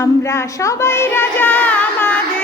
আমরা সবাই রাজা আমাদের